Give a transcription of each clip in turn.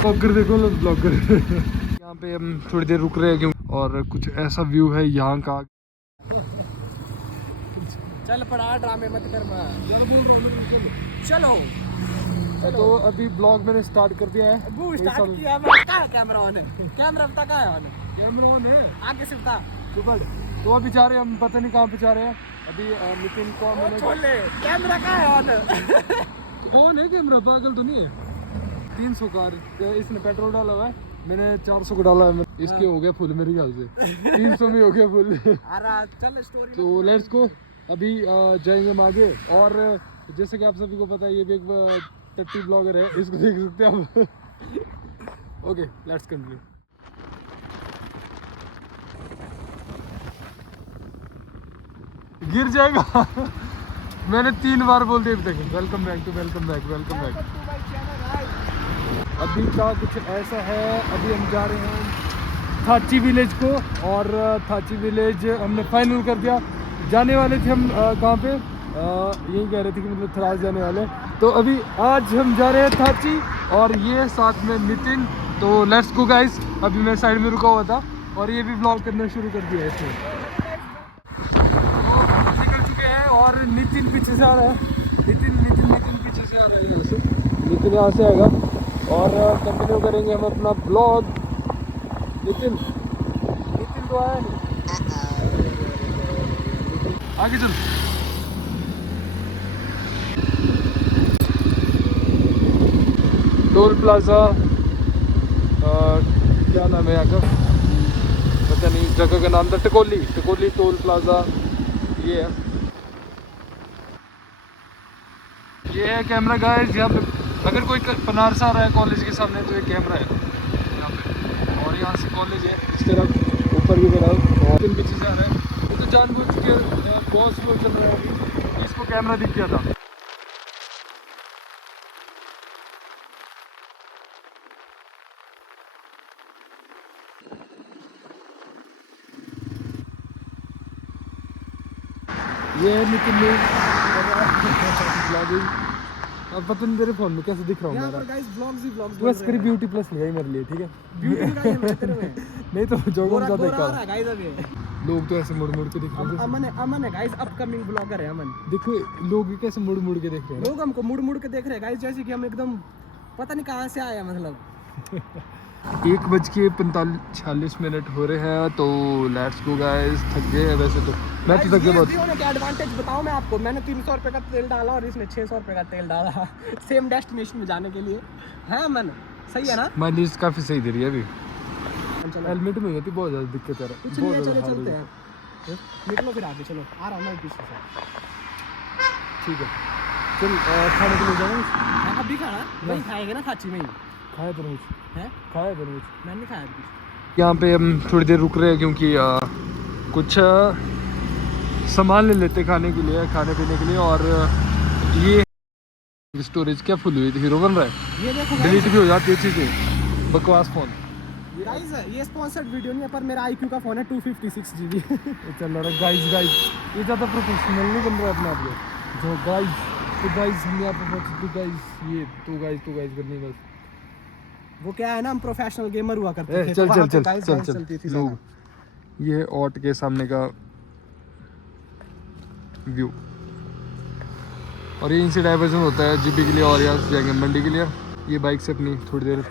Blogger देखो लो blogger. यहाँ पे हम थोड़ी देर रुक रहे हैं क्यों, और कुछ ऐसा व्यू है यहाँ का। चल पड़ा ड्रामे मत कर। चलो तो अभी ब्लॉग मैंने स्टार्ट कर दिया है। वो स्टार्ट किया मैं। कहाँ है कैमरा ऑन है? कैमरा बता कहाँ है ऑन? कैमरा ऑन है आगे से बता। तो अभी जा रहे हैं हम, पता नहीं कहाँ पे जा रहे हैं अभी। नितिन को मैंने छोले कैमरा कहाँ है ऑन? ऑन है कैमरा, पागल तो नहीं है। 300 कार इसने पेट्रोल डाला हुआ है, मैंने 400 को डाला है। इसके हो गया फुल मेरे ख्याल से। 300 में हो गया फुल। चल स्टोरी। तो लेट्स गो, अभी जाएंगे हम आगे। और जैसे कि आप सभी को पता है ये भी एक टट्टी ब्लॉगर है, इसको देख सकते हैं आप। Okay let's continue. गिर जाएगा। मैंने 3 बार बोल दिया अभी तक। Welcome back to welcome back welcome back. अभी का कुछ ऐसा है, अभी हम जा रहे हैं थाची विलेज को, और थाची विलेज हमने फाइनल कर दिया। जाने वाले थे हम कहाँ पे, यही कह रहे थे कि मतलब थरास जाने वाले। तो अभी आज हम जा रहे हैं थाची, और ये साथ में नितिन। तो लेट्स गो गाइस। अभी मैं साइड में रुका हुआ था और ये भी ब्लॉग करना शुरू कर दिया है इसने। निकल चुके हैं और नितिन पीछे से आ रहा है। नितिन पीछे से आ रहा है यहाँ से। नितिन यहाँ से आएगा और कंटिन्यू करेंगे हम अपना ब्लॉग। नितिन तो आया नहीं, आगे चल। टोल प्लाजा, क्या नाम है यहाँ का पता नहीं, जगह का नाम था टकोली टोल प्लाजा। ये है कैमरा गाइस। यहाँ पे अगर कोई बनारस आ रहा है कॉलेज के सामने तो ये कैमरा है यहाँ पे, और यहाँ से कॉलेज है इस तरफ ऊपर की तरफ, और पीछे से आ रहा है तो जानबूझ के बहुत स्लो चल रहा है अभी, इसको कैमरा दिख गया था। ये है नितिन ब्लॉगिंग। अब पता नहीं तेरे फोन में कैसे दिख रहा हूँ गाइस व्लॉग्स ही व्लॉग्स। प्लस करी ब्यूटी प्लस लिया ही मेरे लिए, ठीक है। ब्यूटी का ये मेरे में नहीं तो जो गोरा आ रहा है गाइस। अभी लोग तो ऐसे मुड़ के दिख रहे हैं। अमन है गाइस, अपकमिंग ब्लॉगर है अमन। देखो लोग कैसे मुड़ के देख रहे हैं। लोग हमको मुड़ के देख रहे हैं गाइस, जैसे कि हम एकदम पता नहीं कहाँ से आए मतलब। 1:46 हो रहे हैं, तो लेट्स गो गाइस। थक गए वैसे तो, मैं तो थक गया बहुत। क्या एडवांटेज बताऊं मैं आपको, मैंने 300 रुपये का तेल डाला और इसने 600 रुपये का तेल डाला सेम डेस्टिनेशन में जाने के लिए। है अमन सही है ना? माइलेज काफी सही दे रही है अभी। हेलमेट में होती बहुत ज्यादा दिक्कत है। कुछ नहीं है, चलो चलते हैं। निकलो फिर आगे, चलो आ रहा हूँ मैं पीछे से। ठीक है चल, खाने के लिए जाना। हाँ अभी खाना वही खाएंगे ना, थाची में ही खाया तो नहीं है। खाया तो नहीं, मैंने नहीं खाया कुछ। यहाँ पे हम थोड़ी देर रुक रहे हैं क्योंकि कुछ सामान ले लेते खाने के लिए, खाने पीने के लिए। और ये स्टोरेज क्या फुल हुई थी, हीरो बन रहा है। ये देखो डिलीट भी हो जाती है चीज़ें, बकवास फोन। गाइस ये स्पॉन्सर्ड वीडियो नहीं है, पर मेरा IQ का फोन है 256 GB। चल रहा है गाइस ये ज़्यादा प्रोफेशनल नहीं बन रहा है अपने आप को। जो गाइस हम यहाँ पे पहुँचे, तो गाइस करनी बस। वो क्या है ना, हम प्रोफेशनल गेमर हुआ करते थे। चल लोग, ये ऑट के सामने का व्यू, और यहीं से डाइवर्जन होता है जीपी के लिए, और यहाँ से जाएंगे मंडी के लिए। ये बाइक से अपनी थोड़ी देर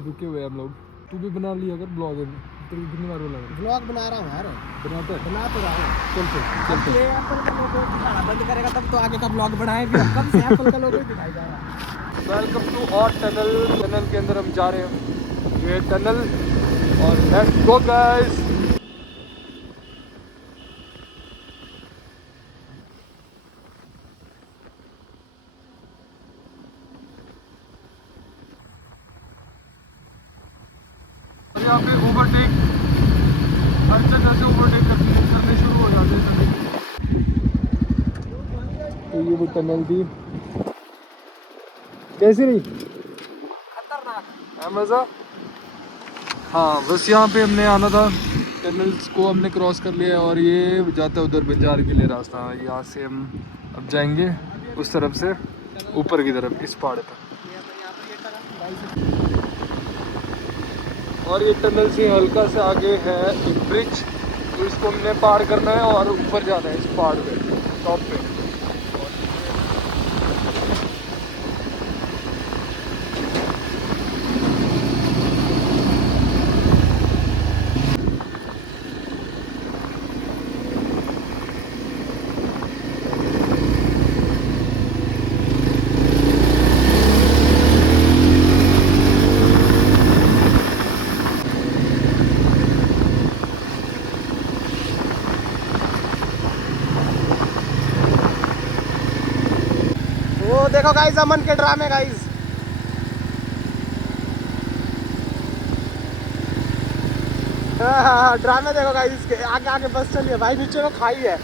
रुके हुए हम लोग। तू भी बना लिया अगर ब्लॉग, कितनी बार बोला ब्लॉग बना रहा हूँ यार। बना तो रहा हूँ। चल ये एप्पल का लोगो दिखाना बंद करेगा तब तो आगे का ब्लॉग बनाएंगे। कब से एप्पल का लोगो दिखाई जा रहा है। वेलकम टू ऑट टनल के अंदर हम जा रहे हैं, ये टनल। और लेट्स गो गाइस। यहाँ पे ओवरटेक हर जगह से ओवरटेक करने शुरू हो जाते हैं सभी। तो ये वो टनल थी, कैसी रही? खतरनाक मज़ा। हाँ बस यहाँ पे हमने आना था, टनल्स को हमने क्रॉस कर लिया, और ये जाता है उधर बंजार के लिए रास्ता। यहाँ से हम अब जाएंगे उस तरफ से ऊपर की तरफ, इस पहाड़ पर। और ये टनल से हल्का से आगे है एक ब्रिज, तो इसको हमने पार करना है और ऊपर जाना है इस पहाड़ पे, टॉप पे। वो देखो गाइस, अमन के ड्रामे गाइस। ड्रामे देखो गाइस इसके। आगे आगे बस चली है भाई, नीचे में खाई है।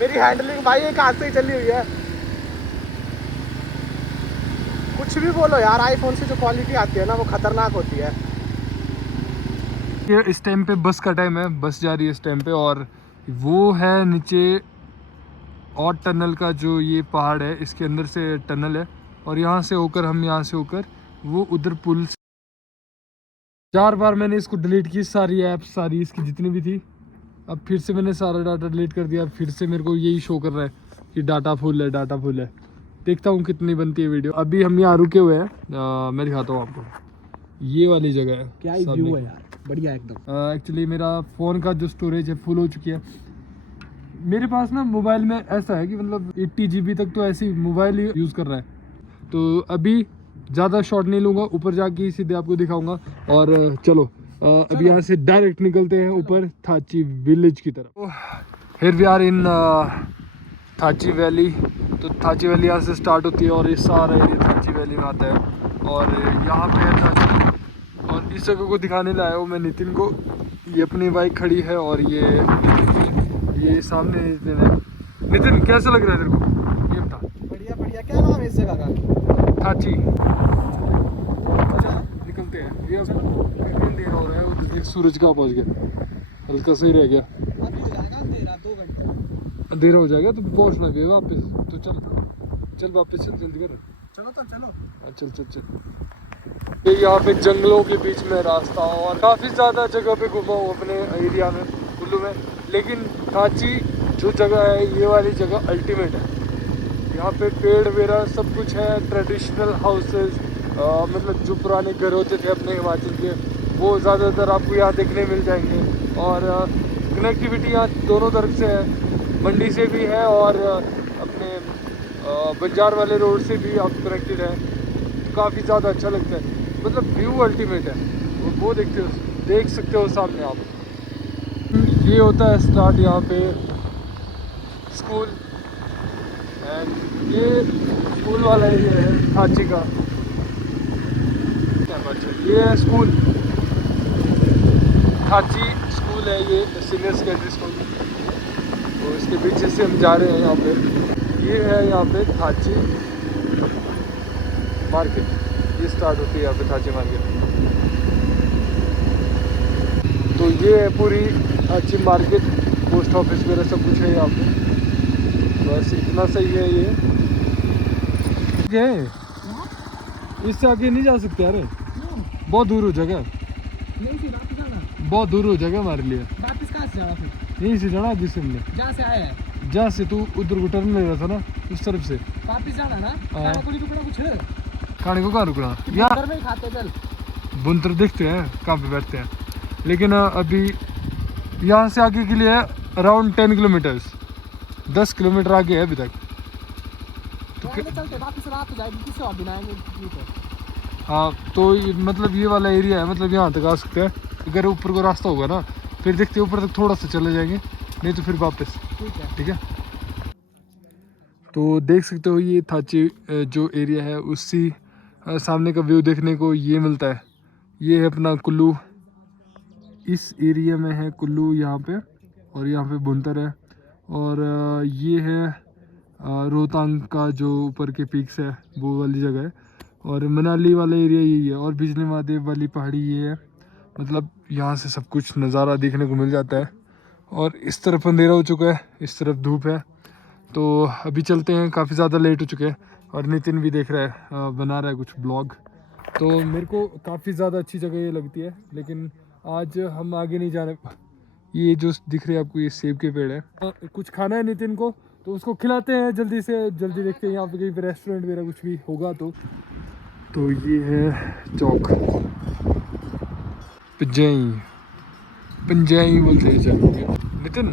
मेरी हैंडलिंग भाई एक हाथ से ही चली हुई है। कुछ भी बोलो यार, आईफोन से जो क्वालिटी आती है ना वो खतरनाक होती है। ये इस टाइम पे बस का टाइम है, बस जा रही है इस टाइम पे, और वो है नीचे और टनल का जो ये पहाड़ है इसके अंदर से टनल है, और यहाँ से होकर हम यहाँ से होकर वो उधर पुल से। 4 बार मैंने इसको डिलीट की, सारी ऐप्स सारी इसकी जितनी भी थी। अब फिर से मैंने सारा डाटा डिलीट कर दिया, फिर से मेरे को यही शो कर रहा है कि डाटा फुल है, डाटा फुल है। देखता हूँ कितनी बनती है वीडियो। अभी हम यहाँ रुके हुए हैं, मैं दिखाता हूँ आपको। ये वाली जगह है, क्या ही व्यू है यार, बढ़िया एकदम। एक्चुअली मेरा फ़ोन का जो स्टोरेज है फुल हो चुकी है। मेरे पास ना मोबाइल में ऐसा है कि मतलब 80 GB तक तो ऐसे ही मोबाइल ही यूज़ कर रहा है। तो अभी ज़्यादा शॉट नहीं लूँगा, ऊपर जाके सीधे आपको दिखाऊंगा। और चलो अभी यहाँ से डायरेक्ट निकलते हैं ऊपर थाची विलेज की तरफ। Here we are in Thachi valley. तो थाची वैली यहाँ से स्टार्ट होती है और ये सारा एरिया थाची वैली में आता है। और यहाँ पे है थाची, और इस जगह को दिखाने लाया हूँ मैं नितिन को। ये अपनी बाइक खड़ी है और ये सामने नितिन है। नितिन कैसा लग रहा है तेरे को, ये बता। बढ़िया बढ़िया। क्या नाम है इस जगह का? थाची। निकलते हैं, ये अंधेरा हो रहा है, उधर देख सूरज कहाँ पहुँच गया, हल्का सही रह गया। अभी हो जाएगा अंधेरा, 2 घंटे। अंधेरा हो जाएगा तो पहुँचना भी है वापस। तो चल वापस चल, जल्दी कर। चलो तो चलो। हाँ चल। ये यहाँ पे जंगलों के बीच में रास्ता, और काफ़ी ज़्यादा जगह पे घूमा हूँ अपने एरिया में, कुल्लू में। लेकिन थाची जो जगह है, ये वाली जगह अल्टीमेट है। यहाँ पे पेड़ वगैरह सब कुछ है, ट्रेडिशनल हाउसेस, मतलब जो पुराने घर होते थे अपने हिमाचल के, वो ज़्यादातर आपको यहाँ देखने मिल जाएंगे। और कनेक्टिविटी यहाँ दोनों तरफ से है, मंडी से भी है और अपने बंजार वाले रोड से भी आप कनेक्टेड है। काफ़ी ज़्यादा अच्छा लगता है, मतलब व्यू अल्टीमेट है। वो देख सकते हो सामने आप। ये होता है स्टार्ट यहाँ पे स्कूल, एंड ये स्कूल वाला एरिया है थाची का। ये है स्कूल, थाची स्कूल है ये, सीनियर सेकेंडरी स्कूल। तो इसके पीछे से हम जा रहे हैं यहाँ पे। ये है यहाँ पे थाची मार्केट, ये स्टार्ट होती है यहाँ पे थाची मार्केट। तो ये है पूरी थाची मार्केट, पोस्ट ऑफिस वगैरह सब कुछ है यहाँ पे। बस इतना सही है ये। इससे आगे नहीं जा सकते यार, बहुत दूर हो जगह, नहीं फिर वापस जाना। बहुत दूर हो जगह हमारे लिए। वापस कहाँ से जाना फिर? यहीं से जाना जिससे हमने, जहाँ से आया है। जहाँ से तू उधर को टर्न ले रहा था ना, उस तरफ से वापस जाना ना। हाँ। खाना को नहीं रुकना कुछ? खाने को कहाँ रुकना घर यार, में ही खाते चल। बुनतर देखते हैं कहाँ पे बैठते हैं। लेकिन अभी यहाँ से आगे के लिए है अराउंड 10 किलोमीटर्स, 10 किलोमीटर आगे है अभी तक। तो चलते वापस रात हो जाएगी, किससे और बनाएंगे। हाँ तो मतलब ये वाला एरिया है, मतलब यहाँ तक आ सकते हैं। अगर ऊपर को रास्ता होगा ना फिर देखते हैं, ऊपर तक थोड़ा सा चले जाएंगे, नहीं तो फिर वापस। ठीक है। तो देख सकते हो ये थाची जो एरिया है, उसी सामने का व्यू देखने को ये मिलता है। ये है अपना कुल्लू, इस एरिया में है कुल्लू यहाँ पे, और यहाँ पे बुनतर है। और ये है रोहतांग का जो ऊपर के पीक्स है वो वाली जगह है, और मनाली वाला एरिया यही है, और बिजली महादेव वाली पहाड़ी ये है। मतलब यहाँ से सब कुछ नज़ारा देखने को मिल जाता है। और इस तरफ अंधेरा हो चुका है, इस तरफ धूप है। तो अभी चलते हैं, काफ़ी ज़्यादा लेट हो चुके हैं। और नितिन भी देख रहा है, बना रहा है कुछ ब्लॉग। तो मेरे को काफ़ी ज़्यादा अच्छी जगह ये लगती है, लेकिन आज हम आगे नहीं जा रहे। ये जो दिख रहे हैं आपको, ये सेब के पेड़ है। कुछ खाना है नितिन को, तो उसको खिलाते हैं जल्दी से। जल्दी देखते हैं यहाँ पे कहीं पे रेस्टोरेंट वगैरह कुछ भी होगा तो ये है चौक, पंजाई बोलते हैं जगह नितिन।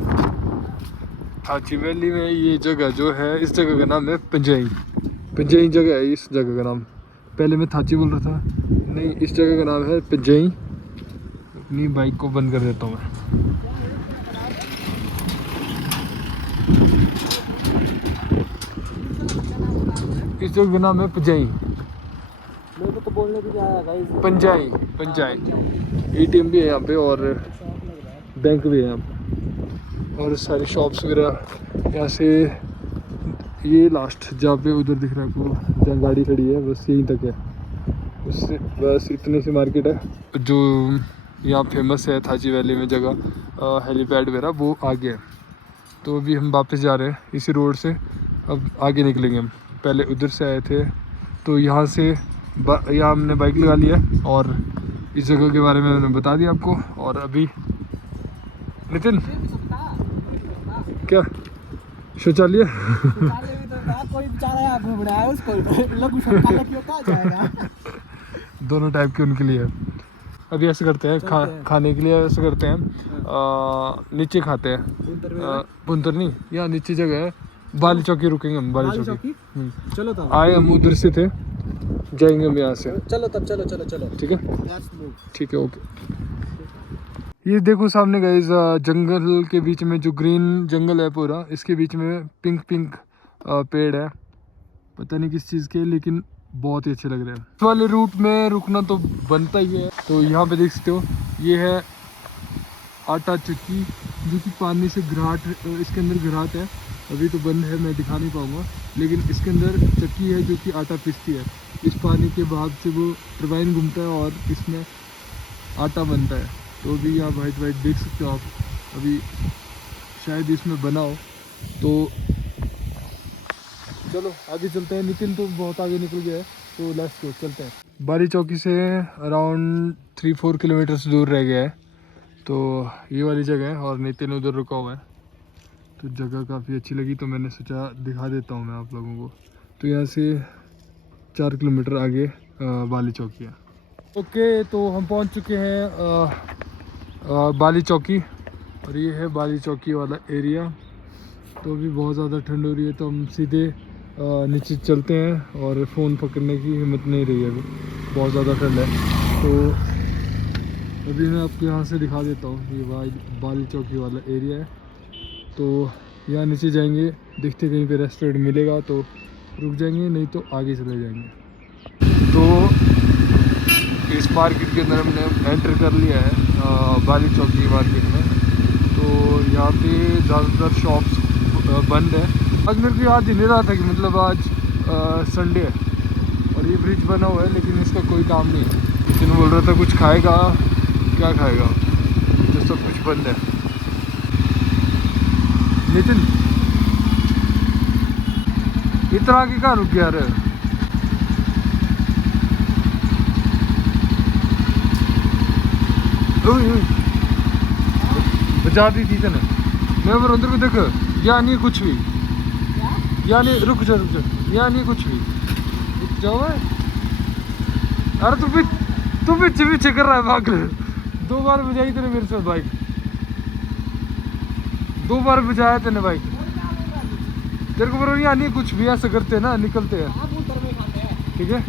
थाची वैली में ये जगह जो है, इस जगह का नाम है पंजाई जगह है इस जगह का नाम। पहले मैं थाची बोल रहा था, नहीं, इस जगह का नाम है पंजाई। अपनी बाइक को बंद कर देता हूँ मैं। इस जगह का नाम है पंजाई। मेरे को तो बोलने भी नहीं आया गाइस। पंजाई ATM भी है यहाँ पे और बैंक भी है यहाँ पे, और सारी शॉप्स वगैरह यहाँ से। ये लास्ट जहाँ पे उधर दिख रहा है आपको, जहाँ गाड़ी खड़ी है, बस यहीं तक है। उससे बस इतनी सी मार्केट है जो यहाँ फेमस है थाची वैली में जगह, हेलीपैड वगैरह वो आगे है। तो अभी हम वापस जा रहे हैं इसी रोड से, अब आगे निकलेंगे हम। पहले उधर से आए थे, तो यहाँ से यहाँ हमने बाइक लगा लिया और इस जगह के बारे में मैंने बता दिया आपको। और अभी नितिन क्या शौचालय कोई बेचारा घूम रहा है, उसको लघु शौचालय क्यों कहा जाएगा। दोनों टाइप के उनके लिए। अभी ऐसे करते हैं, खाने के लिए ऐसे करते हैं, नीचे खाते हैं। बुंतर नहीं, यहाँ नीचे जगह है, बाली चौकी रुकेंगे हम। बाली चौकी चलो तब आए हम उधर से थे, जाएंगे हम यहाँ से। चलो तब चलो ठीक है, ठीक है, ओके। ये देखो सामने गाइस, जंगल के बीच में जो ग्रीन जंगल है पूरा, इसके बीच में पिंक पेड़ है, पता नहीं किस चीज़ के, लेकिन बहुत ही अच्छे लग रहे हैं। इस वाले रूट में रुकना तो बनता ही है। तो यहाँ पे देख सकते हो, ये है आटा चक्की, जो कि पानी से घराट, इसके अंदर घराट है। अभी तो बंद है, मैं दिखा नहीं पाऊँगा, लेकिन इसके अंदर चक्की है जो कि आटा पीसती है। इस पानी के बाद से वो टरबाइन घूमता है और इसमें आटा बनता है। तो अभी यहाँ वाइट देख सकते हो आप, अभी शायद इसमें बना हो। तो चलो आगे चलते हैं। नितिन तो बहुत आगे निकल गया है, तो लेट्स गो, चलते हैं। बाली चौकी से अराउंड 3-4 किलोमीटर दूर रह गया है, तो ये वाली जगह है और नितिन उधर रुका हुआ है। तो जगह काफ़ी अच्छी लगी, तो मैंने सोचा दिखा देता हूँ मैं आप लोगों को। तो यहाँ से 4 किलोमीटर आगे बाली चौकी है। ओके, तो हम पहुँच चुके हैं बाली चौकी, और ये है बाली चौकी वाला एरिया। तो अभी बहुत ज़्यादा ठंड हो रही है, तो हम सीधे नीचे चलते हैं, और फ़ोन पकड़ने की हिम्मत नहीं रही है, अभी बहुत ज़्यादा ठंड है। तो अभी मैं आपको यहाँ से दिखा देता हूँ, ये बाली चौकी वाला एरिया है। तो यहाँ नीचे जाएंगे, देखते कहीं पे रेस्टोरेंट मिलेगा तो रुक जाएंगे, नहीं तो आगे चले जाएंगे। तो इस मार्केट के अंदर हमने एंटर कर लिया है, बाली चौकी मार्केट में। तो यहाँ पे ज़्यादातर शॉप्स बंद है। आज मेरे को याद ही नहीं रहा था कि मतलब आज संडे है, और ये ब्रिज बना हुआ है, लेकिन इसका कोई काम नहीं है। लेकिन बोल रहा था कुछ खाएगा, क्या खाएगा, तो सब कुछ बंद है। नितिन इतना आगे कहाँ रुक गया रे? बजा दी थी तेने, मैं वो अंदर को देख, यहाँ नहीं कुछ भी, यहाँ नहीं, रुक जा, यहाँ नहीं कुछ भी, रुक जाओ भाई। अरे तू पीछे कर रहा है, भाग। 2 बार बजाई तेने मेरे साथ बाइक, 2 बार बजाया तेने बाइक। तेरे को बरोबर यहाँ नहीं कुछ भी, ऐसा करते हैं ना, निकलते हैं, ठीक है।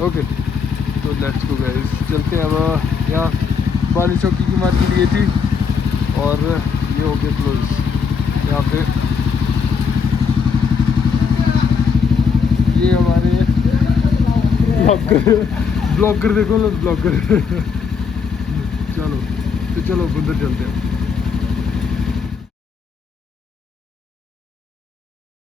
ओके, तो लेट्स गो गाइस, चलते हैं। अब यहाँ बाली चौकी की मार्केट ये थी, और ये हो गया क्लोज। यहाँ पे ये हमारे ब्लॉगर देखो लोग, ब्लॉगर। चलो अंदर चलते हैं।